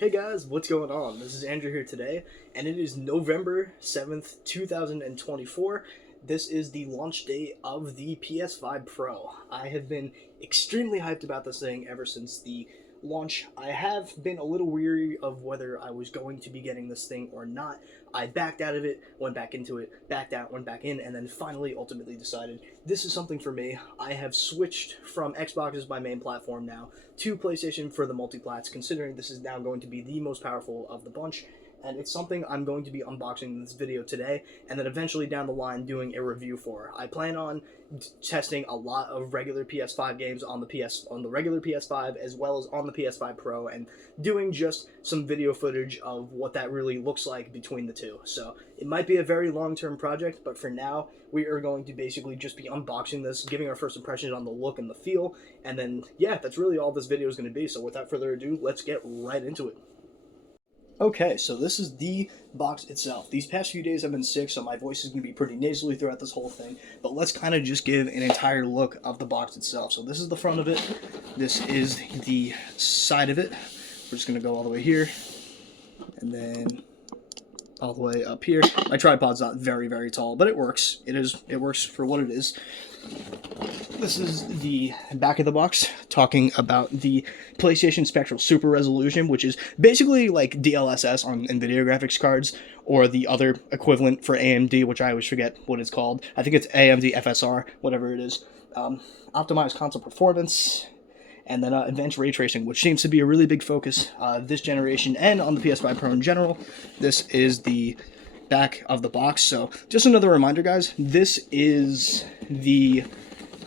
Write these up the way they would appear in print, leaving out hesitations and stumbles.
Hey guys, what's going on? This is Andrew here today, and it is November 7th, 2024. This is the launch date of the PS5 Pro. I have been extremely hyped about this thing ever since the launch. I have been a little weary of whether I was going to be getting this thing or not. I backed out of it, went back into it, backed out, went back in, and then finally ultimately decided this is something for me. I have switched from Xbox as my main platform now to PlayStation for the multiplats, considering this is now going to be the most powerful of the bunch. And it's something I'm going to be unboxing in this video today, and then eventually down the line doing a review for. I plan on testing a lot of regular PS5 games on the regular PS5 as well as on the PS5 Pro, and doing just some video footage of what that really looks like between the two. So it might be a very long-term project, but for now we are going to basically just be unboxing this, giving our first impressions on the look and the feel, and then yeah, that's really all this video is going to be. So without further ado, let's get right into it. Okay, so this is the box itself. These past few days I've been sick, so my voice is going to be pretty nasally throughout this whole thing, but let's kind of just give an entire look of the box itself. So this is the front of it, this is the side of it. We're just going to go all the way here, and then all the way up here. My tripod's not very, very tall, but it works. It works for what it is. This is the back of the box, talking about the PlayStation Spectral Super Resolution, which is basically like DLSS on NVIDIA graphics cards, or the other equivalent for AMD, which I always forget what it's called. I think it's AMD FSR, whatever it is. Optimized console performance, and then advanced ray tracing, which seems to be a really big focus this generation and on the PS5 Pro in general. This is the back of the box. So just another reminder, guys, this is the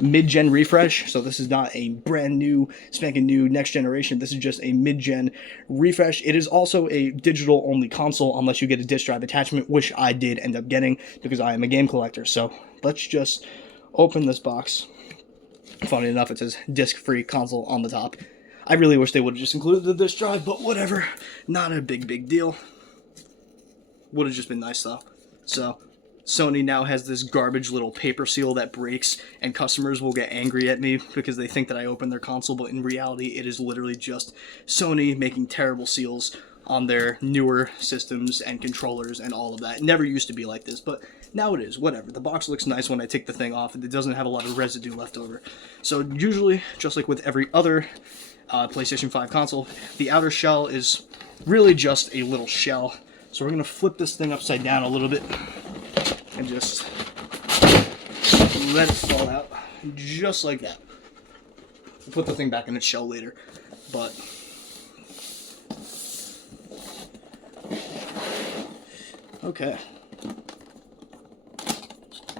mid-gen refresh, so this is not a brand new, spanking new next generation. This is just a mid-gen refresh. It is also a digital-only console unless you get a disc drive attachment, which I did end up getting because I am a game collector. So let's just open this box. Funny enough, it says disc-free console on the top. I really wish they would have just included the disc drive, but whatever. Not a big deal. Would have just been nice, though. So Sony now has this garbage little paper seal that breaks, and customers will get angry at me because they think that I opened their console, but in reality, it is literally just Sony making terrible seals on their newer systems and controllers and all of that. It never used to be like this, but now it is. Whatever. The box looks nice when I take the thing off, and it doesn't have a lot of residue left over. So usually, just like with every other PlayStation 5 console, the outer shell is really just a little shell. So we're going to flip this thing upside down a little bit and just let it fall out, just like that. We'll put the thing back in its shell later, but okay.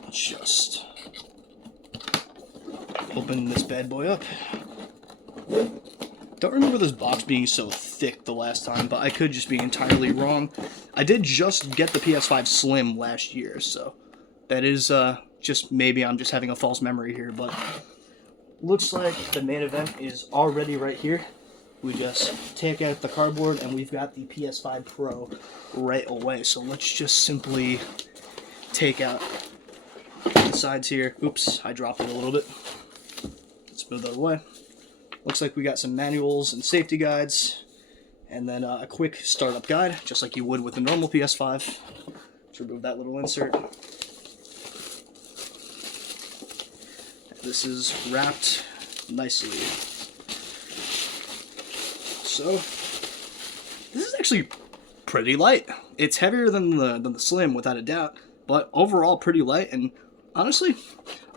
Let's just open this bad boy up. Don't remember this box being so thick the last time, but I could just be entirely wrong. I did just get the PS5 Slim last year, so that is just maybe I'm just having a false memory here, but looks like the main event is already right here. We just take out the cardboard and we've got the PS5 Pro right away. So let's just simply take out the sides here. Oops, I dropped it a little bit. Let's move that away. Looks like we got some manuals and safety guides, and then a quick startup guide, just like you would with the normal PS5. Let's remove that little insert. This is wrapped nicely. So, this is actually pretty light. It's heavier than the Slim, without a doubt, but overall pretty light, and honestly,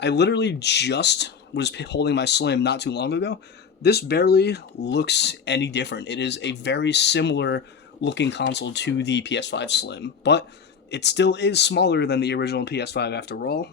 I literally just was holding my Slim not too long ago. This barely looks any different. It is a very similar looking console to the PS5 Slim, but it still is smaller than the original PS5 after all.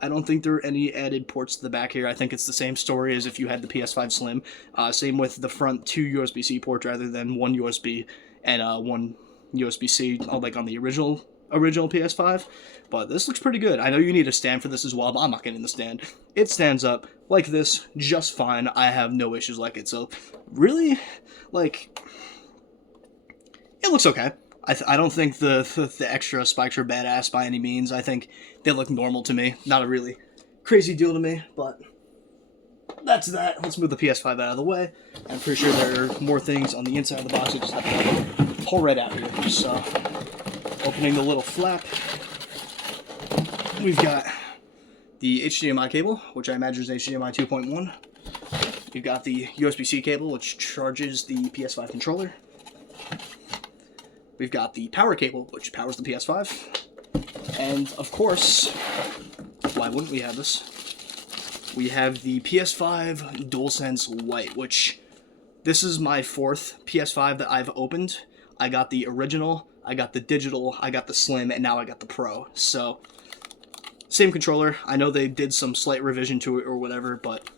I don't think there are any added ports to the back here. I think it's the same story as if you had the PS5 Slim. Same with the front 2 USB-C ports rather than one USB and one USB-C, like on the original PS5, but this looks pretty good. I know you need a stand for this as well, but I'm not getting the stand. It stands up like this just fine. I have no issues like it, so really, like, it looks okay. I don't think the extra spikes are badass by any means. I think they look normal to me. Not a really crazy deal to me, but that's that. Let's move the PS5 out of the way. I'm pretty sure there are more things on the inside of the box. I just have to pull right out here. Just opening the little flap. We've got the HDMI cable, which I imagine is HDMI 2.1. You've got the USB-C cable, which charges the PS5 controller. We've got the power cable, which powers the PS5. And, of course, why wouldn't we have this? We have the PS5 DualSense White, which this is my 4th PS5 that I've opened. I got the original, I got the digital, I got the Slim, and now I got the Pro. So, same controller. I know they did some slight revision to it or whatever, but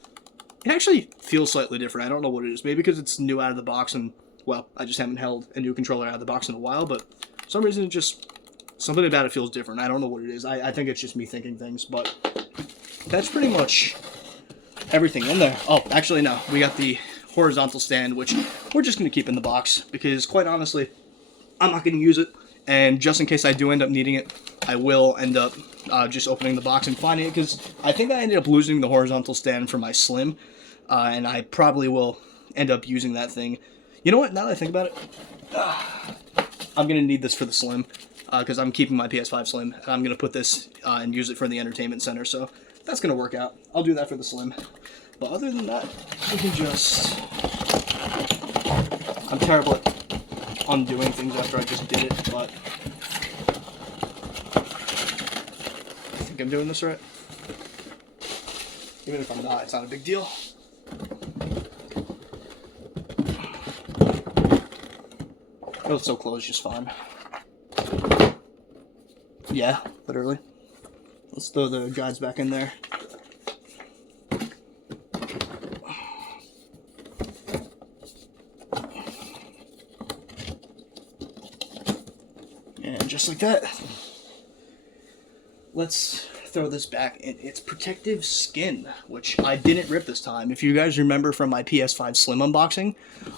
it actually feels slightly different. I don't know what it is. Maybe because it's new out of the box and, well, I just haven't held a new controller out of the box in a while, but for some reason it just, something about it feels different. I don't know what it is. I think it's just me thinking things, but that's pretty much everything in there. Oh, actually no. We got the horizontal stand, which we're just going to keep in the box because, quite honestly, I'm not going to use it. And just in case I do end up needing it, I will end up just opening the box and finding it, because I think I ended up losing the horizontal stand for my Slim, and I probably will end up using that thing. You know what? Now that I think about it, I'm going to need this for the Slim, because I'm keeping my PS5 Slim, and I'm going to put this and use it for the entertainment center, so that's going to work out. I'll do that for the Slim. But other than that, we can just... I'm terrible at undoing things after I just did it, but I think I'm doing this right. Even if I'm not, it's not a big deal. Oh, it's so close, just fine. Yeah, literally. Let's throw the guides back in there. And just like that, let's throw this back in its protective skin, which I didn't rip this time. If you guys remember from my PS5 Slim unboxing,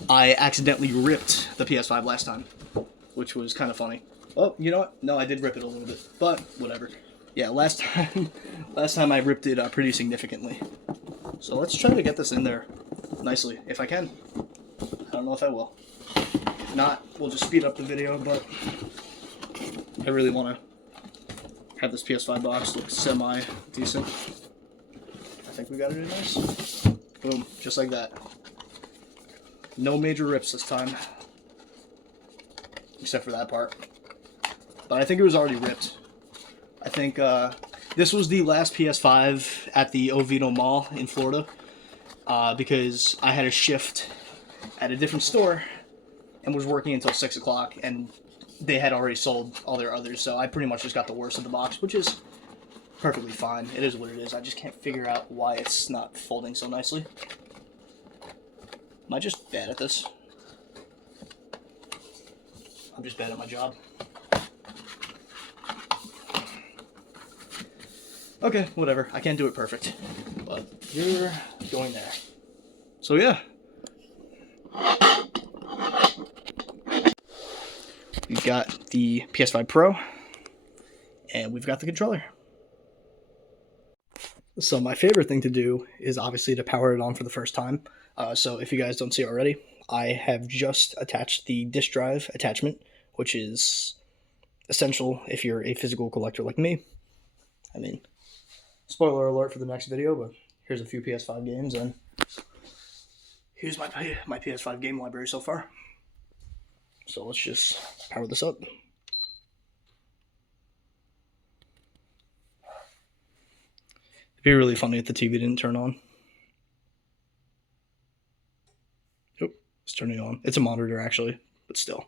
I accidentally ripped the PS5 last time, which was kind of funny. Oh, you know what? No, I did rip it a little bit, but whatever. Yeah, last time I ripped it pretty significantly. So let's try to get this in there nicely, if I can. I don't know if I will. If not, we'll just speed up the video, but I really want to have this PS5 box look semi-decent. I think we got it in nice. Boom, just like that. No major rips this time. Except for that part. But I think it was already ripped. I think this was the last PS5 at the Oviedo Mall in Florida, because I had a shift at a different store and was working until 6 o'clock, and they had already sold all their others, so I pretty much just got the worst of the box, which is perfectly fine. It is what it is. I just can't figure out why it's not folding so nicely. Am I just bad at this? I'm just bad at my job. Okay, whatever. I can't do it perfect, but you're going there. So yeah. We've got the PS5 Pro, and we've got the controller. So my favorite thing to do is obviously to power it on for the first time. So if you guys don't see already, I have just attached the disk drive attachment, which is essential if you're a physical collector like me. I mean, spoiler alert for the next video, but here's a few PS5 games, and here's my PS5 game library so far. So let's just power this up. It'd be really funny if the TV didn't turn on. Oh, it's turning on. It's a monitor actually, but still.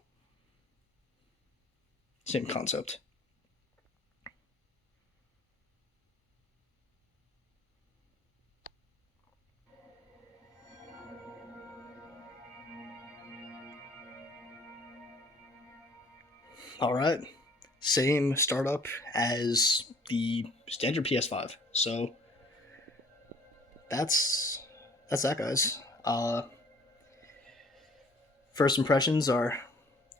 Same concept. All right, same startup as the standard PS5. So that's that, guys. First impressions are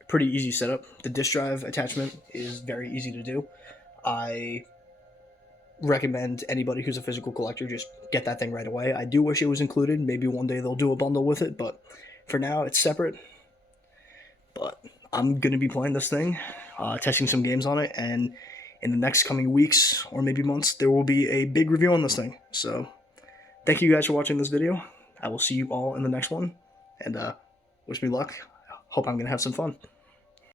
pretty easy setup. The disk drive attachment is very easy to do. I recommend anybody who's a physical collector just get that thing right away. I do wish it was included. Maybe one day they'll do a bundle with it, but for now it's separate. But I'm going to be playing this thing, testing some games on it, and in the next coming weeks or maybe months, there will be a big review on this thing. So thank you guys for watching this video. I will see you all in the next one, and wish me luck. Hope I'm going to have some fun.